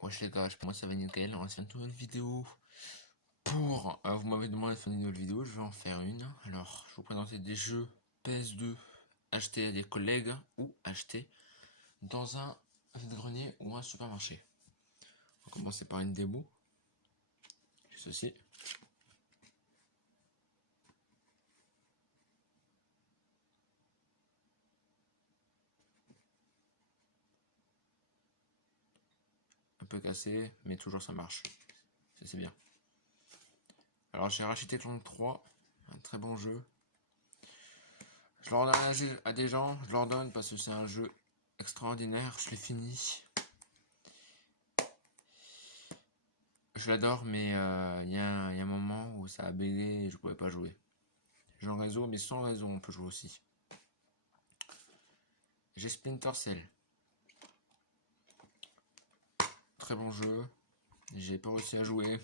Wesh les gars, moi ça va nickel, on va faire une nouvelle vidéo pour... vous m'avez demandé de faire une nouvelle vidéo, je vais en faire une. Alors, je vais vous présenter des jeux PS2 achetés à des collègues ou achetés dans un vide-grenier ou un supermarché. On va commencer par une démo. J'ai ceci. Un peu cassé, mais toujours ça marche. Ça c'est bien. Alors j'ai racheté Clank 3, un très bon jeu. Je leur donne à des gens, je leur donne parce que c'est un jeu extraordinaire, je l'ai fini. Je l'adore, mais il y a un moment où ça a bugué et je pouvais pas jouer. J'ai un réseau, mais sans réseau, on peut jouer aussi. J'ai Splinter Cell. Très bon jeu. J'ai pas réussi à jouer.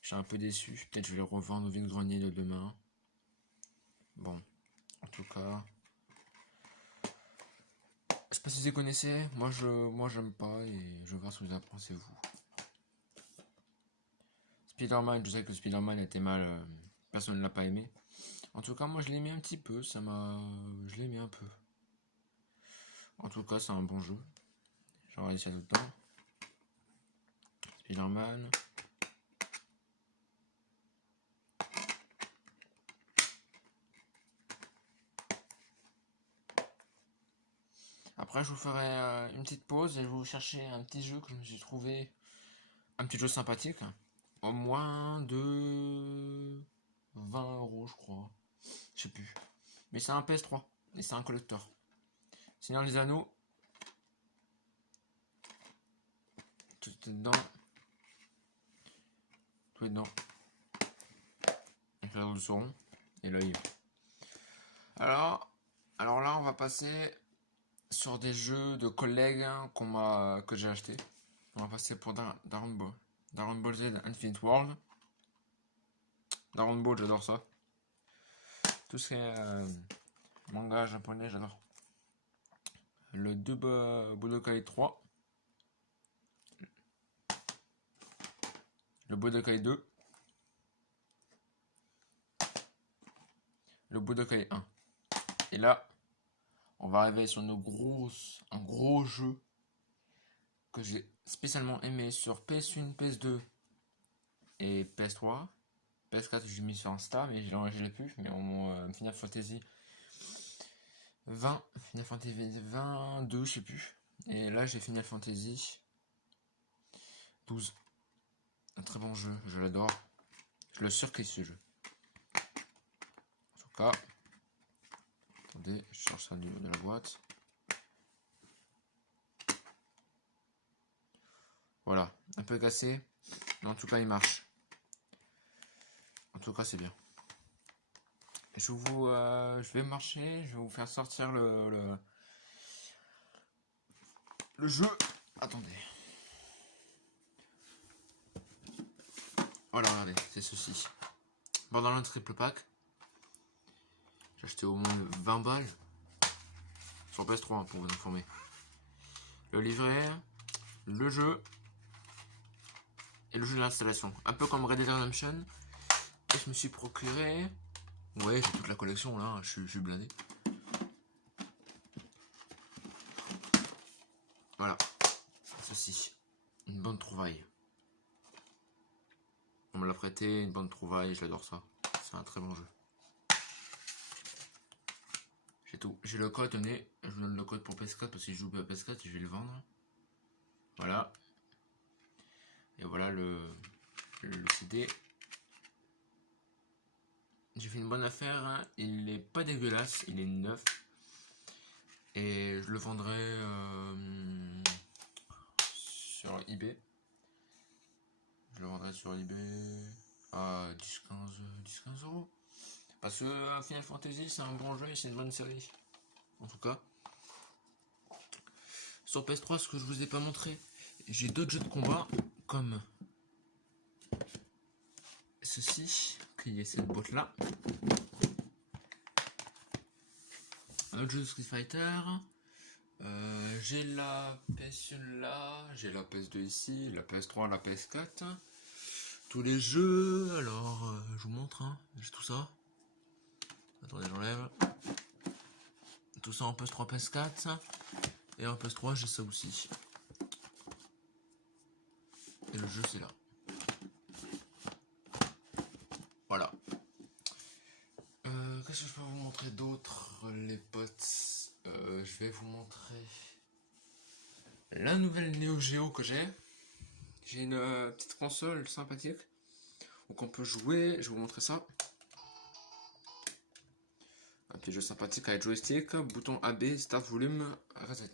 Je suis un peu déçu. Peut-être je vais le revendre au vide-grenier de demain. Bon, en tout cas. Je sais pas si vous les connaissez. Moi, j'aime pas et je vais voir ce que vous en pensez, vous. Spider-Man, je sais que Spider-Man était mal. Personne ne l'a pas aimé. En tout cas, moi, je l'ai aimé un petit peu. Je l'ai aimé un peu. En tout cas, c'est un bon jeu. J'en réussi à tout le temps. Spider-Man. Après, je vous ferai une petite pause et je vais vous chercher un petit jeu que je me suis trouvé. Un petit jeu sympathique. Au moins de 20 €, je crois. Je sais plus. Mais c'est un PS3 et c'est un collector. Seigneur les Anneaux. Tout est dedans. Tout est dedans. Avec la de Sauron et l'œil. Alors là, on va passer sur des jeux de collègues que j'ai acheté. On va passer pour Dragon Ball Z Infinite World. Dragon Ball, j'adore ça. Tout ce qui est manga japonais, j'adore. Le Budokai 3. Le Budokai 2. Le Budokai 1. Et là, on va arriver sur un gros jeu que j'ai spécialement aimé sur PS1, PS2 et PS3. PS4, j'ai mis sur Insta, mais je l'ai plus. Mais Final Fantasy 20, Final Fantasy 22, je sais plus. Et là, j'ai Final Fantasy 12. Un très bon jeu, je l'adore. Je le surkiffe ce jeu. En tout cas, attendez, je cherche ça de la boîte. Voilà, un peu cassé, mais en tout cas il marche. En tout cas c'est bien. Je vais marcher, je vais vous faire sortir le jeu. Attendez. Voilà, regardez, c'est ceci. Pendant le triple pack, j'ai acheté au moins 20 balles. Sur PS3 pour vous informer. Le livret, le jeu et le jeu de l'installation. Un peu comme Red Dead Redemption. Et je me suis procuré... Ouais, j'ai toute la collection là, je suis blindé. Voilà, ceci. Une bonne trouvaille. On me l'a prêté, une bonne trouvaille, je l'adore ça. C'est un très bon jeu. J'ai tout. J'ai le code, tenez, je vous donne le code pour PS4 parce que je joue à PS4 et je vais le vendre. Voilà. Et voilà le CD. J'ai fait une bonne affaire, hein. Il est pas dégueulasse, il est neuf. Et je le vendrai sur eBay. Je le vendrai sur eBay à 10-15 €. Parce que Final Fantasy c'est un bon jeu et c'est une bonne série. En tout cas. Sur PS3, ce que je vous ai pas montré, j'ai d'autres jeux de combat comme ceci, qui est cette boîte là. Un autre jeu de Street Fighter, J'ai la PS1 là, j'ai la PS2 ici, la PS3, la PS4. Tous les jeux, alors je vous montre, hein. J'ai tout ça. Attendez, j'enlève. Tout ça en PS3, PS4. Et en PS3, j'ai ça aussi. Et le jeu, c'est là. Voilà. Qu'est-ce que je peux vous montrer d'autre, les potes? Je vais vous montrer la nouvelle Neo Geo que j'ai. J'ai une petite console sympathique. Donc on peut jouer, je vais vous montrer ça. Un petit jeu sympathique avec joystick, bouton AB, start volume, reset.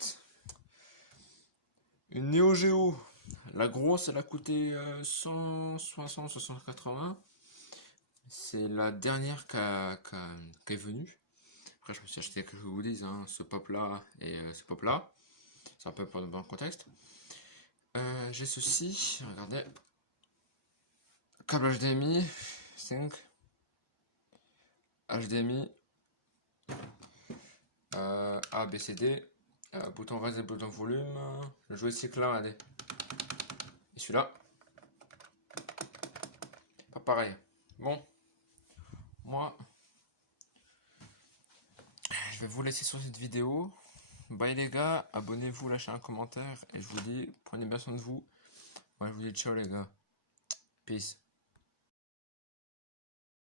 Une Neo Geo. La grosse, elle a coûté 160, 680. C'est la dernière qui est venue. Après, je me suis acheté quelques goodies, hein, ce pop là et ce pop là. C'est un peu pour dans le contexte. J'ai ceci, regardez. Câble HDMI, 5. HDMI. A, B, C, D. Bouton raise et bouton volume. Le joystick là, regardez. Et celui-là. Pas pareil. Bon. Moi, je vais vous laisser sur cette vidéo. Bye les gars, abonnez-vous, lâchez un commentaire et je vous dis, prenez bien soin de vous. Moi je vous dis ciao les gars. Peace.